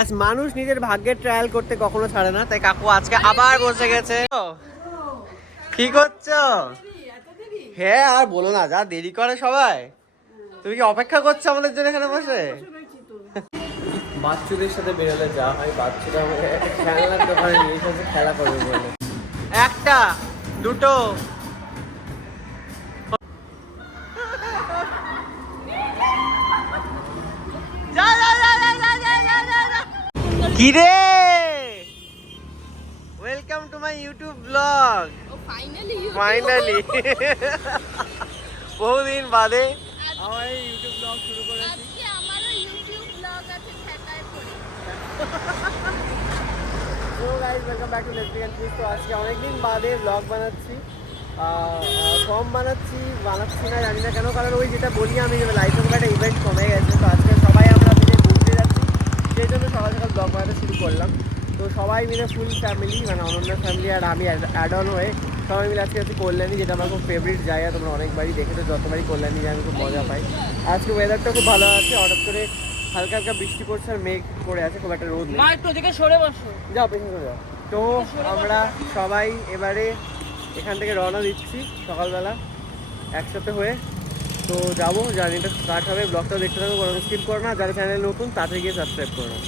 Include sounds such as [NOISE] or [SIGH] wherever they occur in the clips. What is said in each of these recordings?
আজ মানুষ নিজের ভাগ্যের ট্রায়াল করতে কখনো ছাড়ে না তাই কাকু আজকে আবার বসে গেছে। কি করছ? হ্যাঁ আর বলো না যা দেরি করে সবাই। তুমি কি অপেক্ষা করছ আমাদের জন্য এখানে বসে? বাচ্চুদের সাথে বেরোলে যা হয় বাচ্চুরা আমাকে খেলনার দোকানে নিয়ে খেলা করবে বলে। একটা দুটো কি রে welcome to my YouTube vlog finally finally বহুদিন বাদে আমার ইউটিউব ব্লগ শুরু করেছি। তো guys welcome back to let's trip তো আজকে অনেকদিন বাদে ব্লগ বানাচ্ছি। কম বানাচ্ছি বানাচ্ছি না জানি না কেন কারণ ওই যেটা বলি আমি যে লাইফে একটা ইভেন্ট কমে গেছে। তো আজকে সবাই আমরা মিলে ঘুরতে যাচ্ছি সেই জন্য সকাল সকাল ব্লগ বানাতে শুরু করলাম। তো সবাই মিলে ফুল ফ্যামিলি মানে অনন্য ফ্যামিলি আর আমি অ্যাড অন হয়ে সবাই মিলে আজকে আজকে কল্যাণী যেটা আমার খুব ফেভারিট জায়গা তোমরা অনেকবারই দেখেছ যতবারই কল্যাণী যাই আমি খুব মজা পাই। আজকে ওয়েদারটা খুব ভালো আছে হঠাৎ করে হালকা হালকা বৃষ্টি পড়ছে আর মেঘ করে আছে খুব একটা রোদ নেই। একটু ওদিকে সরে বসো। যাও পেছনে যাও। তো আমরা সবাই এবারে এখান থেকে রওনা দিচ্ছি সকালবেলা একসাথে হয়ে। তো যাব জার্নিটা স্টার্ট হবে ব্লগটা দেখতে থাকো কোনো স্কিপ করো না। যারা চ্যানেল নতুন তাড়াতাড়ি গিয়ে সাবস্ক্রাইব করো। না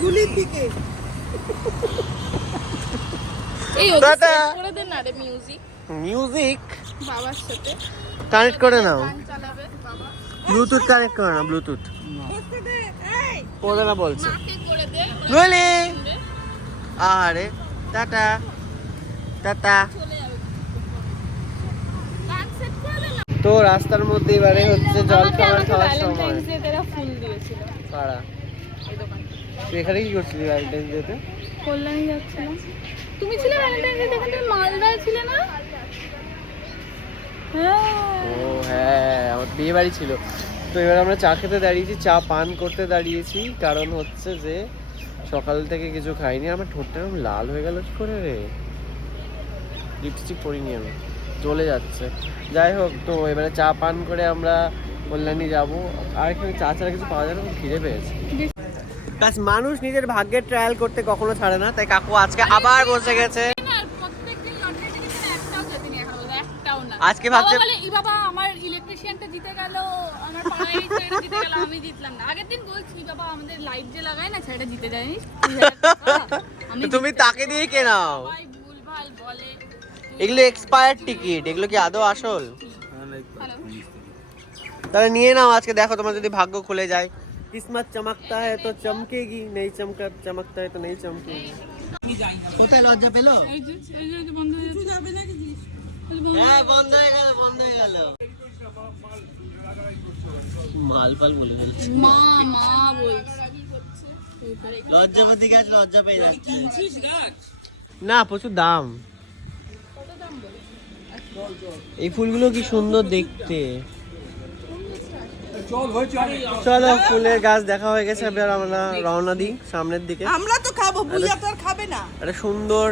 গুলির দিকে। এই টাটা। করে দে না রে মিউজিক মিউজিক বাবার সাথে। কানেক্ট করে নাও। গান চালাবে বাবা। ব্লুটুথ কানেক্ট করে নাও ব্লুটুথ ওদের না বলছে নইলে আরে টাটা। টাটা চলে যাবে গান সেট করে দে না তো রাস্তার মধ্যে এবারে হচ্ছে জল খাবার খাওয়ার সময়। ফুল দিয়েছিল। কারা এই দোকান। তুই এখানে কি করছিলি ভ্যালেন্টাইন্স ডেতে কল্যাণী যাচ্ছিলাম। তুমি ছিলে ভ্যালেন্টাইন ডে দেখেন তুমি মালদায় ছিলে না? হ্যাঁ। ও হ্যাঁ আমার বিয়ে বাড়ি ছিল। তো এবার আমরা চা খেতে দাঁড়িয়েছি চা পান করতে দাঁড়িয়েছি। কারণ হচ্ছে যে সকাল থেকে কিছু খাইনি। আমার ঠোঁটটা এরকম লাল হয়ে গেল কি করে রে? লিপস্টিক পরিনি আমি। চলে যাচ্ছে। যাই হোক তো এবারে চা পান করে আমরা কল্যাণী যাব। আর এখানে চা ছাড়া কিছু পাওয়া যায় না খুব খিদে পেয়েছে। কাজ মানুষ নিজের ভাগ্যের ট্রায়াল করতে কখনো ছাড়ে না। তাই কাকু আজকে আবার বসে গেছে। আজকে ভাবছে- বাবা "ই বাবা আমার ইলেকট্রিশিয়ানটা জিতে গেল আমার পাড়ায় জিতে গেল আমি জিতলাম না। আগের দিন বলছি বাবা আমাদের লাইট যে লাগায় না ছেলেটা জিতে [LAUGHS] তুমি তাকে দিয়ে কে নাও? সবাই ভুলভাল বলে। এগুলো এক্সপায়ার টিকিট এগুলো কি আদৌ আসল? তাহলে নিয়ে নাও আজকে দেখো তোমার যদি ভাগ্য খুলে যায়। কিসমত চমকতা হ্যাঁ তো চমকেগি নেই চমকা চমকতা হ্যাঁ তো নেই চমকেগি। কোথায় লজ্জা পেল? হ্যাঁ বন্ধ হয়ে গেল বন্ধ হয়ে গেল। মাল পাল বলে ফেলছে। মা মা বলছে। লজ্জাপতি গাছ লজ্জা পেয়ে যাচ্ছে। না প্রচুর দাম। এই ফুলগুলো কি সুন্দর দেখতে। চলো ফুলের গাছ দেখা হয়ে গেছে এবার আমরা রওনা দিই সামনের দিকে। আমরা তো খাব বুইয়া তো আর খাবে না। একটা সুন্দর?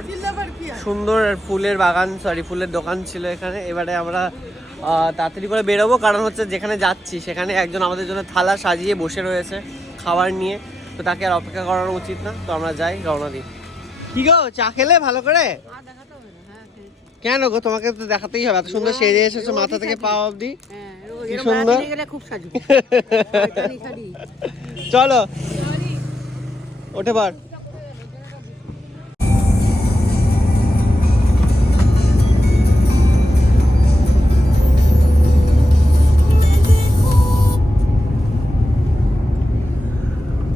সুন্দর ফুলের বাগান সরি ফুলের দোকান ছিল এখানে। এবারে আমরা তাড়াতাড়ি করে বেরোবো কারণ হচ্ছে যেখানে যাচ্ছি সেখানে একজন আমাদের জন্য থালা সাজিয়ে বসে রয়েছে খাবার নিয়ে। তো তাকে আর অপেক্ষা করানো উচিত না তো আমরা যাই রওনা দিই। কি গো চা খেলে ভালো করে? কেন গো? তোমাকে তো দেখাতেই হবে এত সুন্দর সেজে এসেছ মাথা থেকে পা অবধি। কি সুন্দর। চলো। ওঠে বার।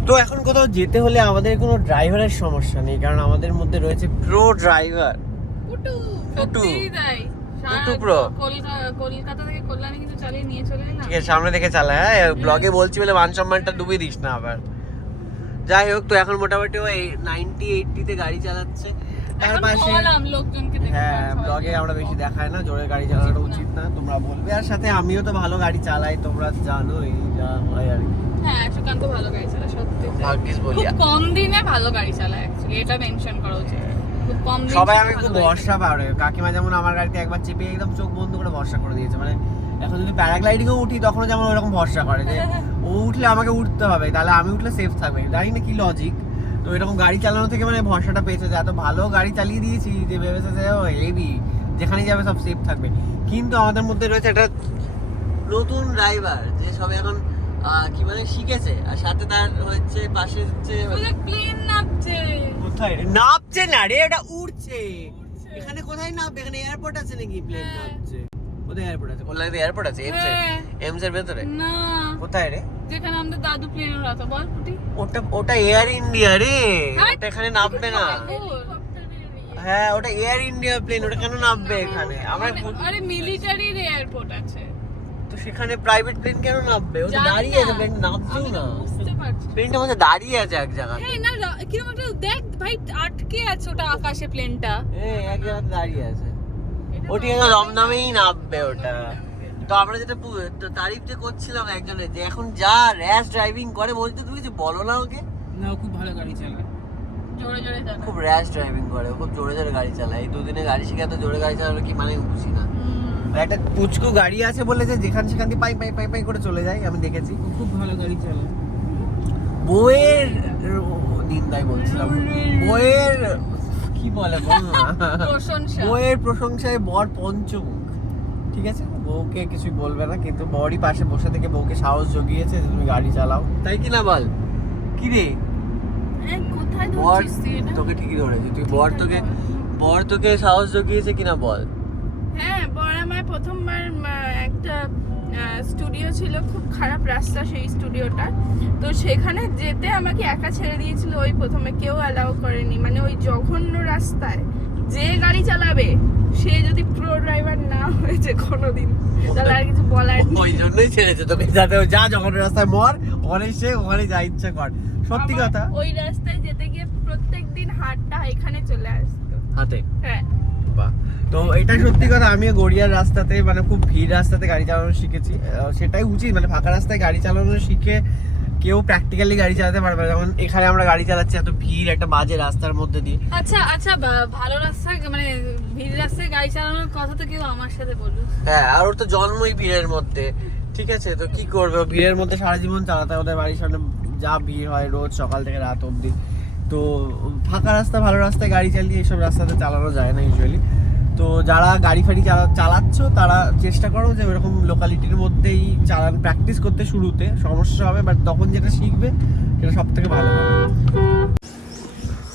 তো এখন কোথাও যেতে হলে আমাদের কোনো ড্রাইভারের সমস্যা নেই কারণ আমাদের মধ্যে রয়েছে প্রো ড্রাইভার পুটু পুটু। তাই। সামনে দেখে চালা হ্যাঁ? ব্লগে বলছি বলে মান সম্মানটা ডুবিয়ে দিস না আবার। যাই হোক তো এখন মোটামুটি ওই নাইনটি এইটটিতে গাড়ি চালাচ্ছে। তার পাশে হ্যাঁ ব্লগে আমরা বেশি না জোরে গাড়ি চালানো উচিত না তোমরা বলবে। আর সাথে আমিও তো ভালো গাড়ি চালাই তোমরা জানোই যা হয় আর কি। হ্যাঁ সুকান্ত ভালো গাড়ি চালায় সত্যি। ভাগ্যিস বলি কম দিনে ভালো গাড়ি চালায় অ্যাকচুয়ালি এটা মেনশন করা উচিত। সবাই আমি খুব ভরসা পারে কাকিমা যেমন আমার গাড়িতে একবার চেপে একদম চোখ বন্ধ করে ভরসা করে দিয়েছে। মানে এখন যদি প্যারাগ্লাইডিংও উঠি তখনও যেমন ওরকম ভরসা করে যে ও উঠলে আমাকে উঠতে হবে তাহলে আমি উঠলে সেফ থাকবে। জানি না কি লজিক তো এরকম গাড়ি চালানো থেকে মানে ভরসাটা পেয়েছে যে এত ভালো গাড়ি চালিয়ে দিয়েছি যে ভেবেছে যে হেভি যেখানে যাবে সব সেফ থাকবে। কিন্তু আমাদের মধ্যে রয়েছে একটা নতুন ড্রাইভার যে সবে এখন কি বলে শিখেছে? আর সাথে তার হচ্ছে পাশে হচ্ছে প্লেন নামছে কোথায় রে? নামছে না রে ওটা উড়ছে। এখানে কোথায় নামবে এখানে এয়ারপোর্ট আছে নাকি প্লেন হ্যাঁ। নামছে কোথায় এয়ারপোর্ট আছে? কল্যাণীতে এয়ারপোর্ট আছে? এমস এর হ্যাঁ। এমস এর ভেতরে? না। কোথায় রে? যেখানে আমাদের দাদু প্লেন ওটা ওটা এয়ার ইন্ডিয়া রে। ওটা এখানে নামবে না। হ্যাঁ ওটা এয়ার ইন্ডিয়া প্লেন ওটা কেন নামবে এখানে? আমার ভুল- আরে মিলিটারির এয়ারপোর্ট আছে। সেখানে প্রাইভেট প্লেন কেন নামবে? ও দাঁড়িয়ে আছে প্লেন নামছেও না। প্লেনটা মধ্যে দাঁড়িয়ে আছে এক জায়গায় এই না কীরকম একটা দেখ ভাই আটকে আছে ওটা আকাশে প্লেনটা হ্যাঁ এক জায়গায় দাঁড়িয়ে আছে। ওটি রমনামেই নামবে ওটা। তো আমরা যেটা তারিফ যে করছিলাম একজনের যে এখন যা র্যাশ ড্রাইভিং করে বলতে তুমি কিছু বলো না ওকে? না খুব ভালো গাড়ি চালায়। জোরে জোরে খুব র্যাশ ড্রাইভিং করে খুব জোরে জোরে গাড়ি চালায়। এই দুদিনে গাড়ি শিখে এত জোরে গাড়ি চালালো কি মানে বুঝি না। একটা পুচকু গাড়ি আছে বলে যে যেখান সেখান দিয়ে পাই পাই পাই পাই করে চলে যায় আমি দেখেছি। খুব ভালো গাড়ি চালায়। বইয়ের নিন্দাই বলছিলাম বইয়ের কি বলে বইয়ের প্রশংসায় বর পঞ্চমুখ। ঠিক আছে? বউকে কিছুই বলবে না কিন্তু বরই পাশে বসে থেকে বউকে সাহস জগিয়েছে তুমি গাড়ি চালাও। তাই কি না বল কি রে? বর? তোকে ঠিকই ধরেছে। তুই বর তোকে বর তোকে সাহস জগিয়েছে কিনা বল? হ্যাঁ আমার প্রথমবার একটা স্টুডিও ছিল খুব খারাপ রাস্তা সেই স্টুডিওটা তো সেখানে যেতে আমাকে একা ছেড়ে দিয়েছিল ওই প্রথমে কেউ অ্যালাউ করেনি। মানে ওই জঘন্য রাস্তায় যে গাড়ি চালাবে সে যদি প্রো ড্রাইভার না হয়েছে কোনোদিন তাহলে আর কিছু বলার ওই জন্যই ছেড়েছে তোকে যাতে যা যখন রাস্তায় মর ওখানে সে ওখানে যা ইচ্ছা কর। সত্যি কথা। ওই রাস্তায় যেতে গিয়ে প্রত্যেকদিন হাটটা এখানে চলে আসতো। হাতে হ্যাঁ। তো এটা সত্যি কথা আমিও গড়িয়ার রাস্তাতে মানে খুব ভিড় রাস্তাতে গাড়ি চালানো শিখেছি। সেটাই উচিত মানে ফাঁকা রাস্তায় গাড়ি চালানো শিখে কেউ প্র্যাকটিক্যালি গাড়ি চালাতে পারবে না। যেমন এখানে আমরা গাড়ি চালাচ্ছি এত ভিড় একটা বাজে রাস্তার মধ্যে দিয়ে। আচ্ছা আচ্ছা ভালো রাস্তায় মানে ভিড় রাস্তায় গাড়ি চালানোর কথা তো কেউ আমার সাথে বলুন হ্যাঁ আর ওর তো জন্মই ভিড়ের মধ্যে। ঠিক আছে তো কি করবে? ভিড়ের মধ্যে সারা জীবন চালাতে। ওদের বাড়ির সামনে যা ভিড় হয় রোজ সকাল থেকে রাত অবধি। তো ফাঁকা রাস্তা ভালো রাস্তায় গাড়ি চালিয়ে এইসব রাস্তাতে চালানো যায় না ইউজুয়ালি তো যারা গাড়ি ফাড়ি চালা, চালাচ্ছ, তারা চেষ্টা করো যে ওরকম লোকালিটির মধ্যেই চালান প্র্যাকটিস করতে শুরুতে। সমস্যা হবে বাট তখন যেটা শিখবে, সেটা সব থেকে ভালো হবে।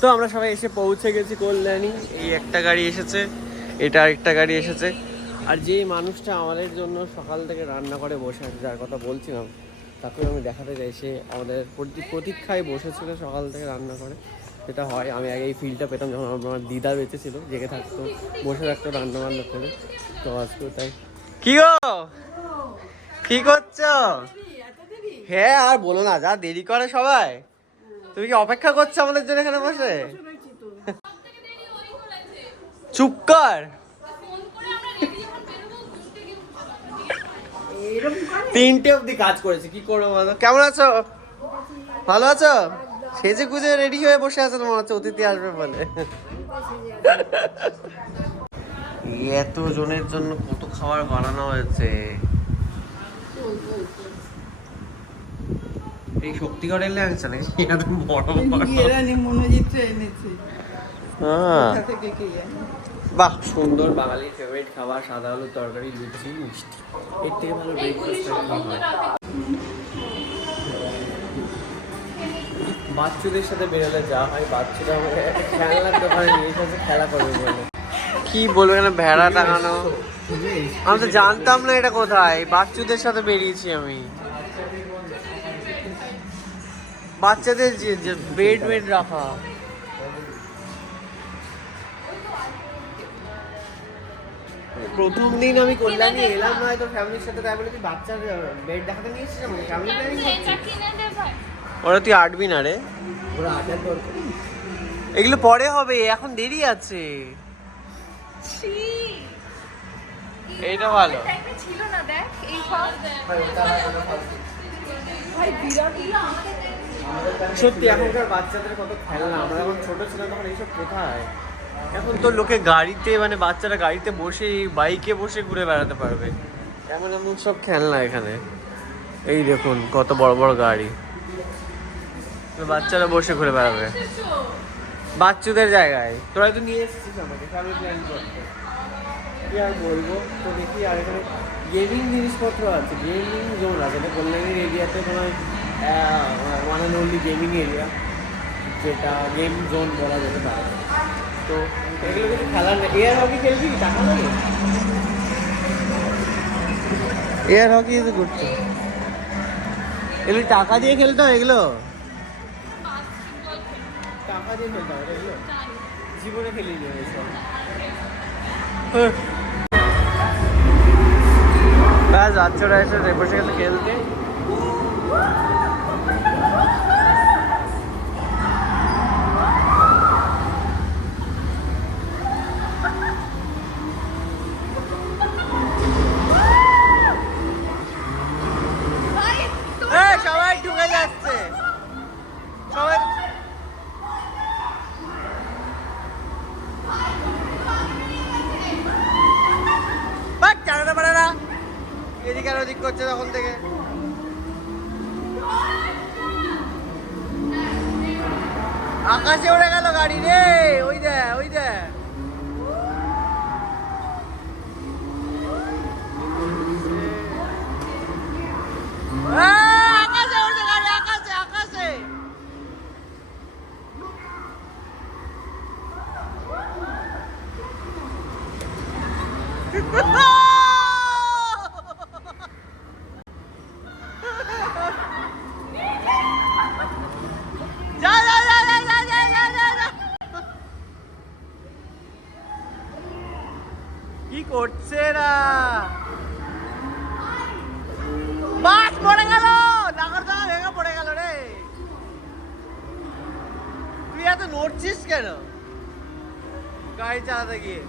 তো আমরা সবাই এসে পৌঁছে গেছি কল্যাণী। এই একটা গাড়ি এসেছে, এটা আরেকটা গাড়ি এসেছে। আর যে মানুষটা আমাদের জন্য সকাল থেকে রান্না করে বসে আছে, যার কথা বলছিলাম তাকে আমি দেখাতে চাই। সে আমাদের প্রতি- প্রতীক্ষায় বসেছিল সকাল থেকে রান্না করে। যেটা হয়। আমি আগে এই ফিলটা পেতাম যখন আমার দিদা বেঁচে ছিল, জেগে থাকতো, বসে থাকতো রান্না বান্না করে। তো আজকেও তাই। কি গো? কি করছ? হ্যাঁ আর বলো না, যা দেরি করে সবাই। তুমি কি অপেক্ষা করছ আমাদের জন্য এখানে বসে? চুপ কর। তিনটে অবধি কাজ করেছে। কি করব কেমন আছো? ভালো আছো? সেজে গুজে রেডি হয়ে বসে আছে তোমার হচ্ছে অতিথি আসবে বলে। এত জনের জন্য কত খাবার বানানো হয়েছে। এই শক্তিগড়ের ল্যাংচা নাকি? এত বড় হ্যাঁ। বাহ। সুন্দর বাঙালির ফেভারিট খাবার সাদা আলুর তরকারি লুচি মিষ্টি। এর থেকে ভালো ব্রেকফাস্ট হয়? বাচ্চাদের সাথে বেরোলে যা হয় বাচ্চারা আমাকে খেলনার দোকানে নিয়ে এসে খেলা করবে বলে। কি বলব এখানে ভেড়া টাঙানো? আমি তো জানতাম না এটা কোথায়। বাচ্চাদের সাথে বেরিয়েছি আমি। বাচ্চাদের যে বেড বেড রাখা। প্রথম দিন আমি কল্যাণী এলাম না তো ফ্যামিলির সাথে তাই বলে তুই বাচ্চার বেড দেখাতে নিয়ে এসেছিস আমাকে ফ্যামিলি ওরা তুই আটবি না রে। এগুলো পরে হবে এখন দেরি আছে। এইটা ভালো। ছিল না দেখ এই সত্যি এখনকার বাচ্চাদের কত খেলনা। আমরা যখন ছোট ছিলাম তখন এইসব কোথায়? এখন তো লোকে গাড়িতে মানে বাচ্চারা গাড়িতে বসে বাইকে বসে ঘুরে বেড়াতে পারবে। এমন এমন সব খেলনা এখানে। এই দেখুন কত বড় বড় গাড়ি। বাচ্চারা বসে ঘুরে বেড়াবে। বাচ্চাদের জায়গায়। তোরা তো নিয়ে এসেছিস আমাকে ফ্যামিলি প্ল্যান করতে। কি আর বলব? তো দেখি আর এখানে গেমিং জিনিসপত্র আছে গেমিং জোন আছে এটা কল্যাণীর এরিয়াতে তোমার one and only gaming area যেটা গেম জোন বলা যেতে পারে। তো এগুলো কিছু খেলার নেই। এয়ার হকি খেলবি টাকা লাগে? এয়ার হকি ইজ গুড এগুলো টাকা দিয়ে খেলতে হয় এগুলো? টাকা দিয়ে খেলতে হয় এগুলো জীবনে খেলিনি এসব ব্যাস বাচ্চারা এসে বসে গেছে খেলতে। ওদিক করছে তখন থেকে আকাশে উড়ে গেল গাড়ি রে ওই দে ওই দে আহ, আকাশে উড়ছে গাড়ি আকাশে আকাশে যা নড়ছিস কেন? গাড়ি চালাতে গিয়ে।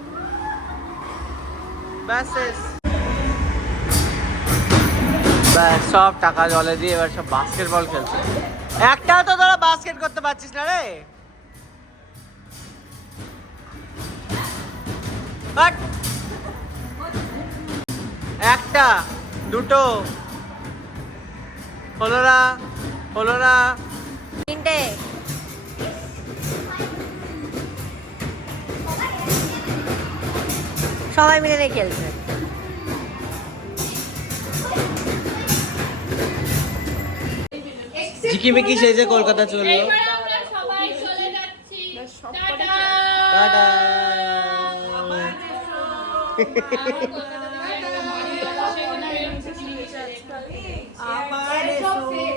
ব্যাস ব্যাস, সব টাকা জলে দিয়ে এবার সব বাস্কেট বল খেলছে। একটাও তো তোরা বাস্কেট করতে পারছিস না রে। একটা, দুটো। হলো না হলো না। তিনটে। সবাই মিলে নিয়ে খেলছে। জিকিমিকি সেজে কলকাতা চলল? টাটা! [LAUGHS]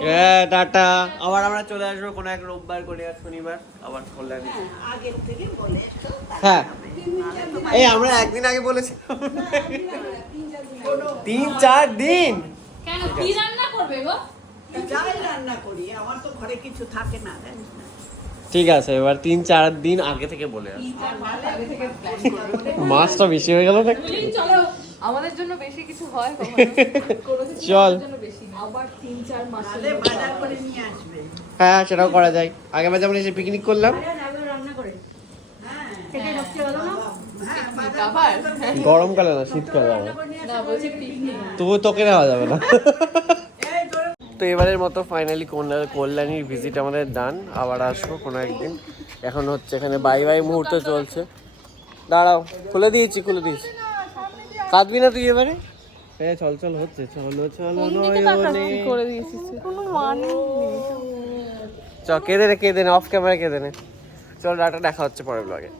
হ্যাঁ টাটা আবার আমরা চলে আসব কোনো এক রোববার করে আর শনিবার আবার কল্যাণী। হ্যাঁ এই আমরা একদিন আগে বলেছিলাম। তিন চার দিন কেন কি রান্না করবে গো? রান্না করি? আমার তো ঘরে কিছু থাকে না ঠিক আছে এবার তিন চার দিন আগে থেকে বলে আসব। মাছটা বেশি হয়ে গেল না আমাদের জন্য বেশি কিছু হয় [LAUGHS] চল। আবার তিন চার মাস বাজার করে নিয়ে আসবে। হ্যাঁ সেটাও করা যায়। আগেবার যেমন এসে পিকনিক করলাম। হ্যাঁ। গরমকালে না। শীতকালে বলছি তবু তোকে নেওয়া যাবে না। তো এবারের মতো ফাইনালি কল্যাণীর ভিজিট আমাদের ডান আবার আসব কোনো একদিন। এখন হচ্ছে এখানে বাই বাই মুহূর্ত চলছে। দাঁড়াও খুলে দিয়েছি খুলে দিয়েছি। কাঁদবি না তুই এবারে? হ্যাঁ চল চল হচ্ছে চলো চলো করে দিয়েছিস কোনো মানে চ কেঁদে নে কেঁদে নে অফ ক্যামেরা কেঁদে নে। চল ডাটা দেখা হচ্ছে পরের ব্লগে